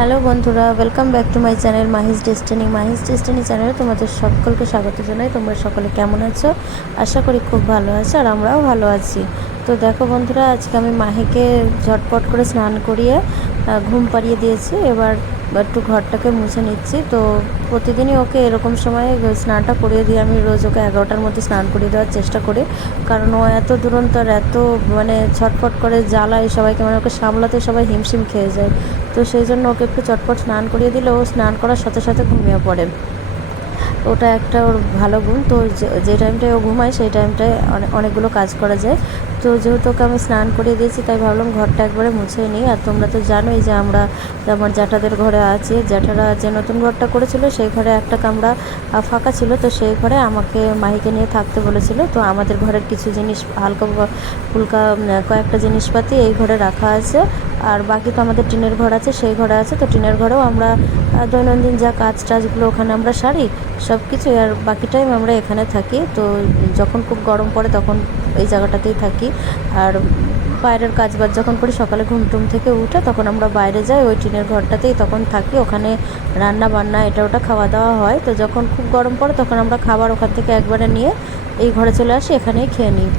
Hello বন্ধুরা, welcome back to my channel Mahi's destiny চ্যানেলে তোমাদের সকলকে স্বাগত জানাই। তোমরা সকলে কেমন আছো? আশা করি খুব ভালো আছো, আর আমরাও ভালো আছি। তো দেখো বন্ধুরা, আজকে আমি মাহিকে ঝটপট করে স্নান করিয়ে ঘুম পাড়িয়ে দিয়েছি। এবার একটু ঘরটাকে মুছে নিচ্ছি। তো প্রতিদিনই ওকে এরকম সময় স্নানটা করিয়ে দিই। আমি রোজ ওকে 11টার মধ্যে স্নান করিয়ে দেওয়ার চেষ্টা করি, কারণ ও এত দুরন্তর, এত ছটফট করে জ্বালায় সবাইকে, ওকে সামলাতে সবাই হিমশিম খেয়ে যায়। তো সেই জন্য ওকে একটু চটপট স্নান করিয়ে দিলে ও স্নান করার সাথে সাথে ঘুমিয়ে পড়ে। ওটা একটা ওর ভালো গুণ। তো যে টাইমটায় ও ঘুমায় সেই টাইমটায় অনেকগুলো কাজ করা যায়। তো যেহেতু ওকে আমি স্নান করিয়ে দিয়েছি, তাই ভাবলাম ঘরটা একবারে মুছে নিই। আর তোমরা তো জানোই যে আমরা আমার জ্যাঠাদের ঘরে আছি। জ্যাঠারা যে নতুন ঘরটা করেছিল সেই ঘরে একটা কামরা ফাঁকা ছিল, তো সেই ঘরে আমাকে মাহিকে নিয়ে থাকতে বলেছিল। তো আমাদের ঘরের কিছু জিনিস হালকা ফুলকা কয়েকটা জিনিসপাতি এই ঘরে রাখা আছে, আর বাকি তো আমাদের টিনের ঘর আছে, সেই ঘরে আছে। তো টিনের ঘরেও আমরা দৈনন্দিন যা কাজ টাজগুলো ওখানে আমরা সারি সব কিছু, আর বাকি টাইম আমরা এখানে থাকি। তো যখন খুব গরম পড়ে তখন এই জায়গাটাতেই থাকি। আর বাইরের কাজ বাজ যখন করি, সকালে ঘুম টুম থেকে উঠে তখন আমরা বাইরে যাই, ওই টিনের ঘরটাতেই তখন থাকি। ওখানে রান্না বান্না এটা ওটা খাওয়া দাওয়া হয়। তো যখন খুব গরম পড়ে তখন আমরা খাবার ওখান থেকে একবারে নিয়ে এই ঘরে চলে আসি, এখানেই খেয়ে নিই।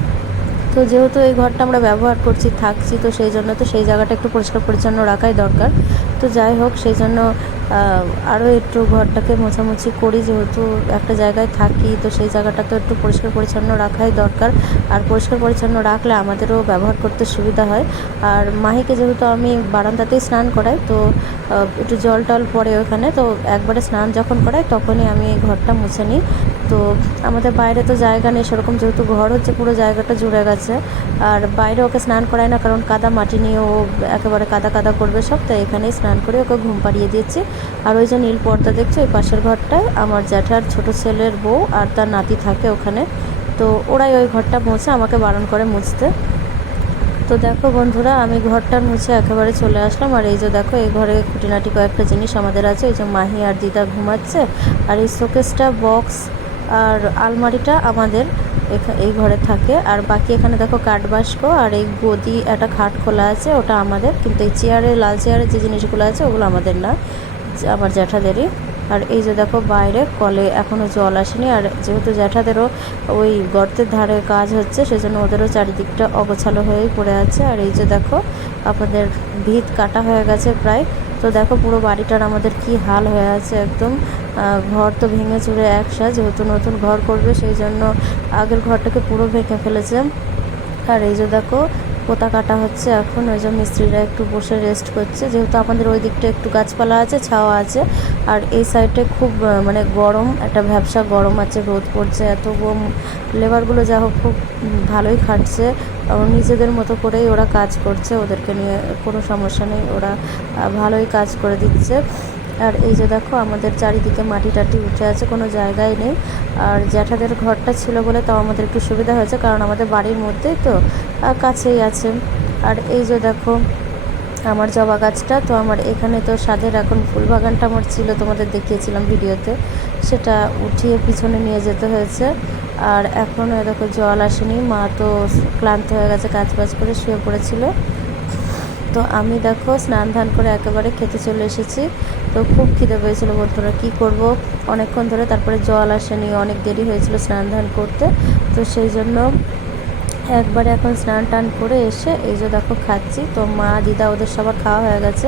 তো যেহেতু এই ঘরটা আমরা ব্যবহার করছি, থাকছি, তো সেই জন্য তো সেই জায়গাটা একটু পরিষ্কার পরিচ্ছন্ন রাখাই দরকার। তো যাই হোক, সেই জন্য আরও একটু ঘরটাকে মোছামুছি করি। যেহেতু একটা জায়গায় থাকি, তো সেই জায়গাটা তো একটু পরিষ্কার পরিচ্ছন্ন রাখাই দরকার। আর পরিষ্কার পরিচ্ছন্ন রাখলে আমাদেরও ব্যবহার করতে সুবিধা হয়। আর মাহিকে যেহেতু আমি বারান্দাতেই স্নান করাই, তো একটু জল টল পড়ে ওখানে, তো একবারে স্নান যখন করাই তখনই আমি এই ঘরটা মুছে নিই। তো আমাদের বাইরে তো জায়গা নেই সেরকম, যেহেতু ঘর হচ্ছে পুরো জায়গাটা জুড়ে গেছে। আর বাইরে ওকে স্নান করায় না, কারণ কাদা মাটি নিয়ে ও একেবারে কাদা কাদা করবে সব, তাই এখানেই স্নান করে ওকে ঘুম পাড়িয়ে দিয়েছি। আর ওই যে নীল পর্দা দেখছো, ওই পাশের ঘরটায় আমার জ্যাঠার ছোট ছেলের বউ আর তার নাতি থাকে ওখানে। তো ওরাই ওই ঘরটা মুছে, আমাকে বারণ করে মুছতে। তো দেখো বন্ধুরা, আমি ঘরটার মুছে একেবারে চলে আসলাম। আর এই যে দেখো, এই ঘরে খুঁটিনাটি কয়েকটা জিনিস আমাদের আছে। এই যে মাহি আর দিদা ঘুমাচ্ছে, আর এই শোকেসটা, বক্স আর আলমারিটা আমাদের এই ঘরে থাকে। আর বাকি এখানে দেখো কাঠবাস্ক আর এই গদি, একটা খাট খোলা আছে, ওটা আমাদের। কিন্তু এই চেয়ারে, লাল চেয়ারে যে জিনিসগুলো আছে ওগুলো আমাদের না, আমার জ্যাঠাদেরই। আর এই যে দেখো, বাইরে কলে এখনও জল আসেনি। আর যেহেতু জ্যাঠাদেরও ওই গর্তের ধারে কাজ হচ্ছে, সেজন্য ওদেরও চারিদিকটা অগোছালো হয়েই পড়ে আছে। আর এই যে দেখো, আপনাদের ভিত কাটা হয়ে গেছে প্রায়। তো দেখো পুরো বাড়িটার আমাদের কি হাল হয়ে আছে একদম। ঘর তো ভেঙে চুরে একসা, যেহেতু নতুন ঘর করবে সেই জন্য আগের ঘরটাকে পুরো ভেঙে ফেলেছে। আর এই যে দেখো, পোতা কাটা হচ্ছে এখন। ওই যে মিস্ত্রিরা একটু বসে রেস্ট করছে, যেহেতু আমাদের ওই দিকটা একটু গাছপালা আছে, ছাওয়া আছে। আর এই সাইডে খুব গরম, একটা ভ্যাবসা গরম আছে, রোদ পড়ছে এত। লেবারগুলো যা হোক খুব ভালোই খাটছে, নিজেদের মতো করেই ওরা কাজ করছে, ওদেরকে নিয়ে কোনো সমস্যা নেই, ওরা ভালোই কাজ করে দিচ্ছে। আর এই যে দেখো, আমাদের চারিদিকে মাটি টাটি উঠে আছে, কোনো জায়গায় নেই। আর জ্যাঠাদের ঘরটা ছিল বলে তাও আমাদের একটু সুবিধা হয়েছে, কারণ আমাদের বাড়ির মধ্যেই তো, কাছেই আছে। আর এই যে দেখো, আমার জবা গাছটা, তো আমার এখানে তো স্বাদের এখন ফুল বাগানটা আমার ছিল, তোমাদের দেখিয়েছিলাম ভিডিওতে, সেটা উঠিয়ে পিছনে নিয়ে যেতে হয়েছে। আর এখন দেখো জল আসেনি, মা তো ক্লান্ত হয়ে গেছে, কাজ বাজ করে শুয়ে পড়েছিল। তো আমি দেখো স্নান ধান করে একেবারে খেতে চলে এসেছি। তো খুব খিদে পেয়েছিলো বন্ধুরা, কী করব, অনেকক্ষণ ধরে, তারপরে জল আসেনি, অনেক দেরি হয়েছিল স্নান ধান করতে। তো সেই জন্য একবারে এখন স্নান টান করে এসে এই যে দেখো খাচ্ছি। তো মা দিদা ওদের সবার খাওয়া হয়ে গেছে,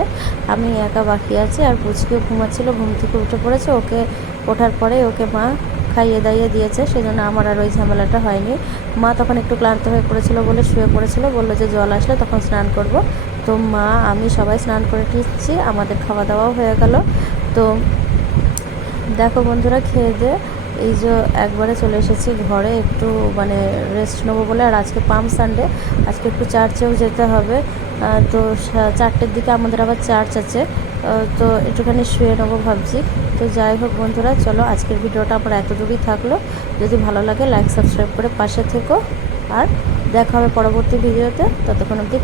আমি একা বাকি আছি। আর পুচকিও ঘুমাচ্ছিল, ঘুম থেকে উঠে পড়েছে, ওকে ওঠার পরে ওকে মা খাইয়ে দাইয়ে দিয়েছে, সেই জন্য আমার আর ওই ঝামেলাটা হয়নি। মা তখন একটু ক্লান্ত হয়ে পড়েছিল বলে শুয়ে পড়েছিল, বললো যে জল আসলে তখন স্নান করব। তো মা আমি সবাই স্নান করে নিচ্ছি, আমাদের খাওয়া দাওয়াও হয়ে গেল। তো দেখো বন্ধুরা, খেয়ে দিয়ে এই যে একবারে চলে এসেছি ঘরে, একটু রেস্ট নেবো বলে। আর আজকে পাম সানডে, আজকে একটু চার্চেও যেতে হবে। তো 4টের দিকে আমাদের আবার চার্চ আছে, তো একটুখানি শুয়ে নেবো ভাবছি। তো যাই হোক বন্ধুরা, চলো আজকের ভিডিওটা আমার এতটুকুই থাকলো। যদি ভালো লাগে লাইক সাবস্ক্রাইব করে পাশে থেকো, আর দেখা হবে পরবর্তী ভিডিওতে। ততক্ষণ অবধি